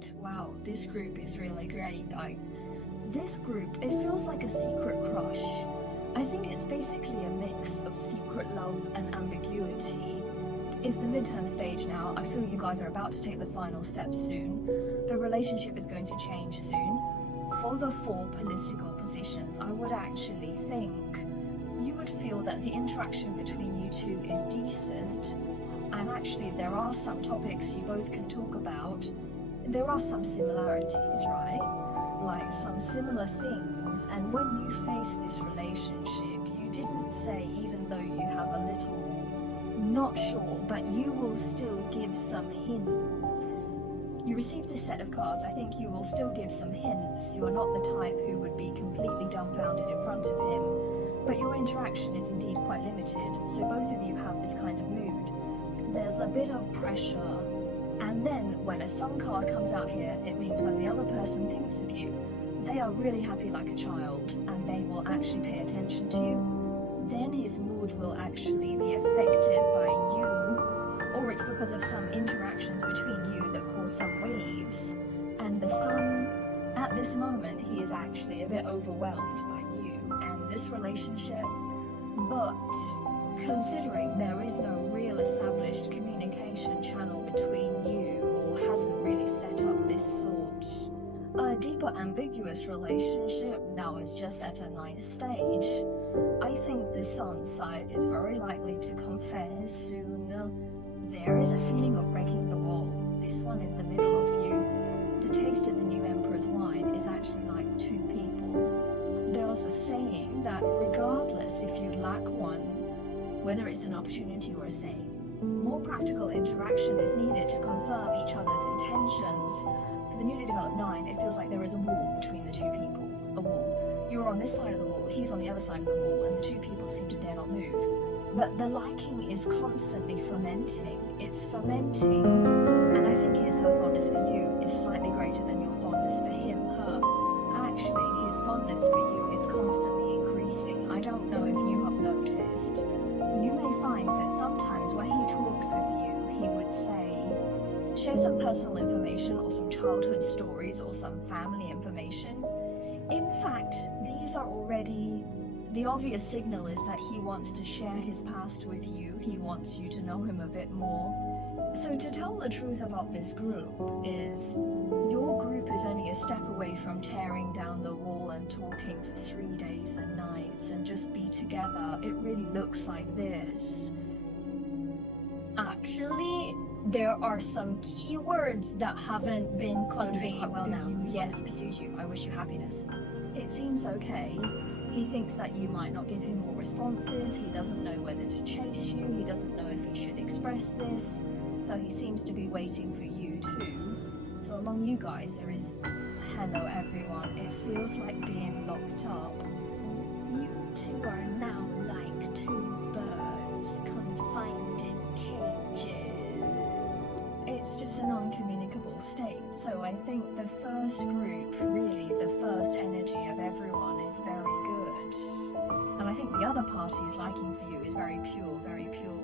Right, wow, this group is really great. This group, it feels like a secret crush. I think it's basically a mix of secret love and ambiguity. It's the midterm stage now. I feel you guys are about to take the final steps soon. The relationship is going to change soon. For the 4 political positions, I would actually think you would feel that the interaction between you two is decent, and actually there are some topics you both can talk about. There are some similarities, right? Like some similar things, and when you face this relationship, you didn't say, even though you have a little not sure, but you will still give some hints. You receive this set of cards, I think you will still give some hints. You're not the type who would be completely dumbfounded in front of him, but your interaction is indeed quite limited, so both of you have this kind of mood. There's a bit of pressure, and then when a sun card comes out here, it means when the other person thinks of you, they are really happy like a child, and they will actually pay attention to you. Then his mood will actually be affected by you, or it's because of some interactions between you that cause some waves. And the sun, at this moment, he is actually a bit overwhelmed by you and this relationship. But considering there is no real established communication channel between you, or hasn't really set up this sort, a deeper ambiguous relationship now is just at a nice stage. I think the sun side is very likely to confess soon. There is a feeling of breaking the wall, this one in the middle of you. The taste of the new Emperor's wine is actually like 2 people. There's a saying that regardless if you lack one, whether it's an opportunity or a say, more practical interaction is needed to confirm each other's intentions. For the newly developed 9, it feels like there is a wall between the 2 people. A wall. You're on this side of the wall, he's on the other side of the wall, and the 2 people seem to dare not move. But the liking is constantly fermenting. It's fermenting, and I think her fondness for you is slightly greater than your fondness for him, her. Actually, his fondness for you is constantly increasing. I don't know if you have noticed. You may find that sometimes when he talks with you, he would say, share some personal information or some childhood stories or some family information. In fact, these are already... The obvious signal is that he wants to share his past with you. He wants you to know him a bit more. So to tell the truth about this group is, your group is only a step away from tearing down the wall and talking for 3 days and nights and just be together. It really looks like this. Actually, there are some key words that haven't been conveyed well now. Yes, he pursues you. I wish you happiness. It seems okay. He thinks that you might not give him more responses. He doesn't know whether to chase you. He doesn't know if he should express this. So he seems to be waiting for you too. So among you guys, there is, hello everyone. It feels like being locked up. You two are now like 2 birds confined in cages. It's just an uncommunicable state. So I think the first group, really the first energy of everyone is very good. And I think the other party's liking for you is very pure, very pure.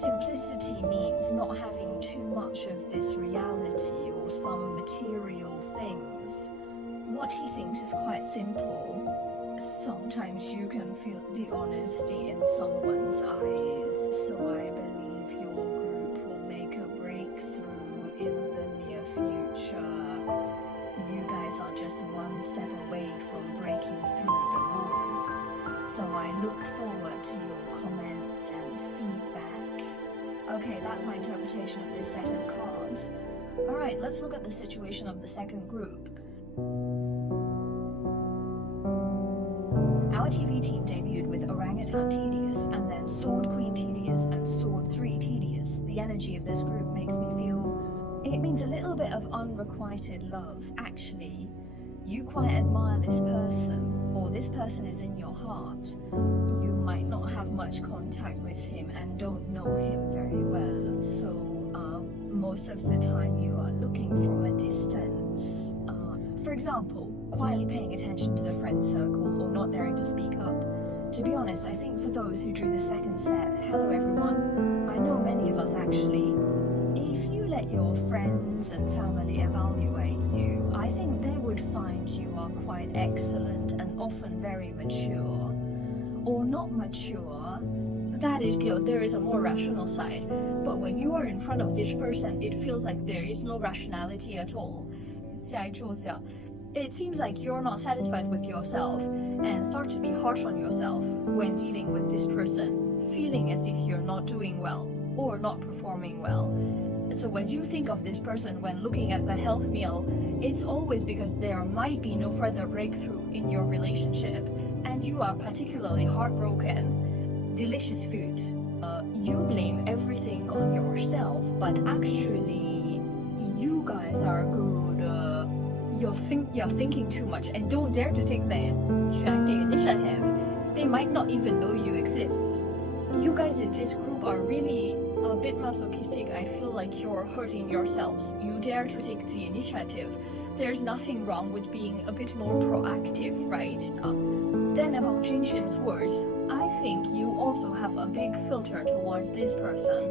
Simplicity means not having too much of this reality or some material things. What he thinks is quite simple. Sometimes you can feel the honesty in someone's eyes, so I believe your group will make a breakthrough in the near future. You guys are just 1 step away from breaking through the wall. So I look forward to your comments and feedback. Okay, that's my interpretation of this set of cards. Alright, let's look at the situation of the second group. Our TV team debuted with Orangutan Tedious, and then Sword Queen Tedious and Sword 3 Tedious. The energy of this group makes me feel... It means a little bit of unrequited love. Actually, you quite admire this person, or this person is in your heart. You might not have much contact with him and don't know him very well, so most of the time you are looking from a distance. For example, quietly paying attention to the friend circle or not daring to speak up. To be honest, I think for those who drew the second set, hello everyone, I know many of us actually, if you let your friends and family evaluate not mature, that is good. There is a more rational side. But when you are in front of this person, it feels like there is no rationality at all. 下一注讲 It seems like you're not satisfied with yourself and start to be harsh on yourself when dealing with this person, feeling as if you're not doing well or not performing well. So when you think of this person when looking at the health meal, it's always because there might be no further breakthrough in your relationship and you are particularly heartbroken. Delicious food. You blame everything on yourself, but actually you guys are good. You're thinking too much and don't dare to take the initiative. They might not even know you exist. You guys in this group are really a bit masochistic. I feel like you're hurting yourselves. You dare to take the initiative. There's nothing wrong with being a bit more proactive, right? Then about Jinshin's words, I think you also have a big filter towards this person.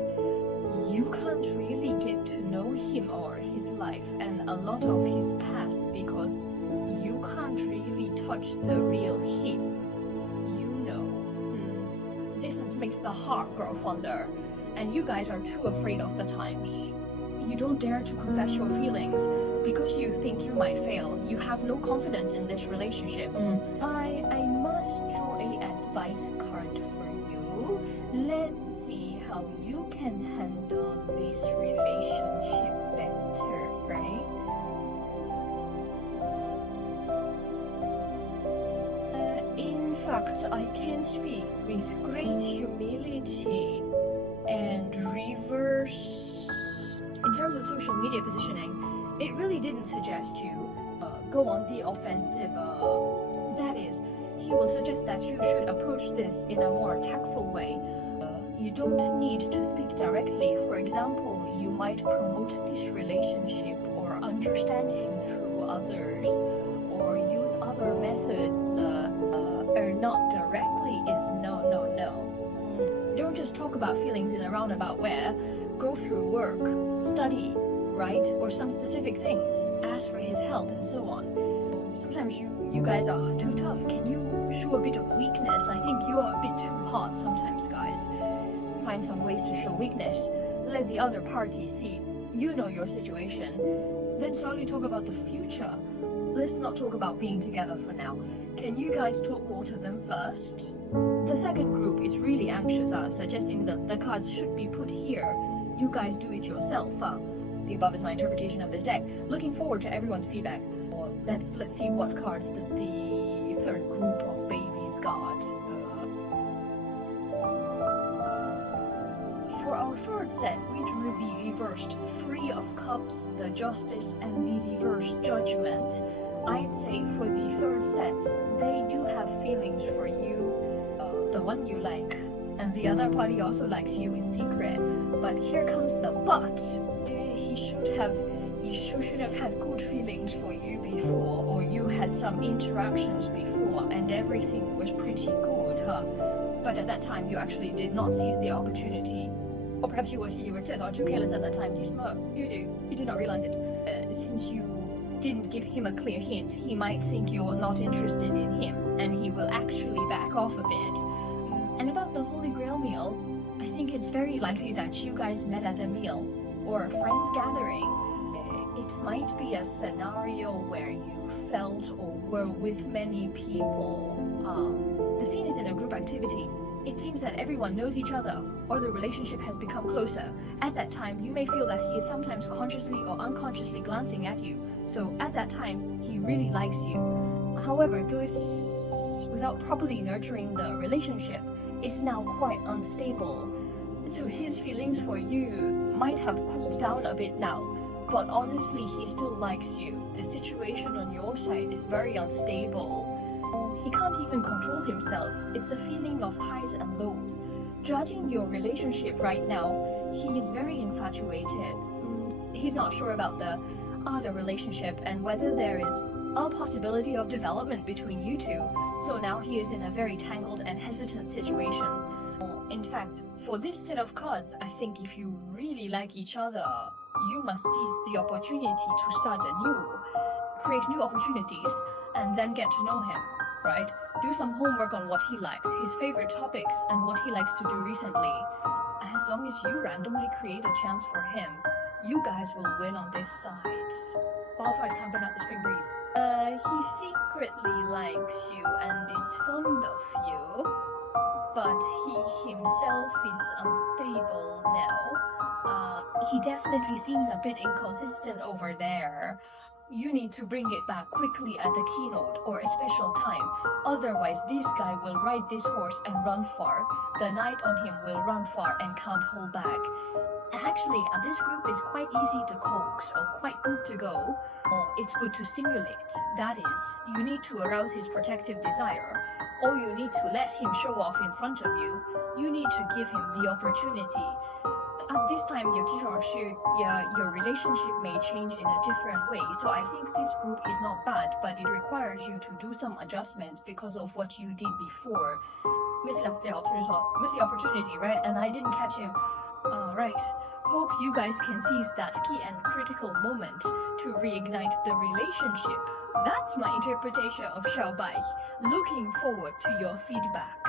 You can't really get to know him or his life and a lot of his past because you can't really touch the real him. You know. Distance makes the heart grow fonder, and you guys are too afraid of the times. You don't dare to confess your feelings because you think you might fail. You have no confidence in this relationship. I must draw a advice card for you. Let's see how you can handle this relationship better, right? In fact, I can speak with great humility and reverse. In terms of social media positioning, it really didn't suggest you go on the offensive. That is, he will suggest that you should approach this in a more tactful way. You don't need to speak directly. For example, you might promote this relationship or understand him through others or use other methods or not directly is no. Don't just talk about feelings in a roundabout way. Go through work, study, right? Or some specific things. Ask for his help and so on. Sometimes you guys are too tough. Can you show a bit of weakness? I think you're a bit too hard sometimes, guys. Find some ways to show weakness. Let the other party see you know your situation. Then slowly talk about the future. Let's not talk about being together for now. Can you guys talk more to them first? The second group is really anxious, suggesting that the cards should be put here. You guys do it yourself. The above is my interpretation of this deck. Looking forward to everyone's feedback. Let's see what cards that the third group of babies got. For our third set, we drew the reversed Three of Cups, the Justice, and the reversed Judgment. I'd say for the third set, they do have feelings for you, the one you like, and the other party also likes you in secret. But here comes the but. You should have had good feelings for you before, or you had some interactions before and everything was pretty good, But at that time you actually did not seize the opportunity. Or perhaps you were too careless at that time. You did not realize it. Since you didn't give him a clear hint, he might think you're not interested in him and he will actually back off a bit. And about the Holy Grail meal, I think it's very likely that you guys met at a meal or a friend's gathering. It might be a scenario where you felt or were with many people. The scene is in a group activity. It seems that everyone knows each other, or the relationship has become closer. At that time, you may feel that he is sometimes consciously or unconsciously glancing at you. So at that time, he really likes you. However, this, without properly nurturing the relationship, is now quite unstable. So his feelings for you might have cooled down a bit now, but honestly, he still likes you. The situation on your side is very unstable. He can't even control himself. It's a feeling of highs and lows. Judging your relationship right now, he is very infatuated. He's not sure about the other relationship and whether there is a possibility of development between you two. So now he is in a very tangled and hesitant situation. In fact, for this set of cards, I think if you really like each other, you must seize the opportunity to start anew, create new opportunities, and then get to know him. right? Do some homework on what he likes, his favorite topics, and what he likes to do recently. As long as you randomly create a chance for him, you guys will win on this side. Wildfire's camping out the spring breeze. He secretly likes you and is fond of you, but he himself is unstable now. He definitely seems a bit inconsistent over there. You need to bring it back quickly at the keynote or a special time. Otherwise, this guy will ride this horse and run far. The knight on him will run far and can't hold back. Actually, this group is quite easy to coax or quite good to go. It's good to stimulate. That is, you need to arouse his protective desire, or you need to let him show off in front of you. You need to give him the opportunity. At this time, your relationship may change in a different way. So I think this group is not bad, but it requires you to do some adjustments because of what you did before. Missed the opportunity, right? And I didn't catch him. Right. Hope you guys can seize that key and critical moment to reignite the relationship. That's my interpretation of Xiaobai. Looking forward to your feedback.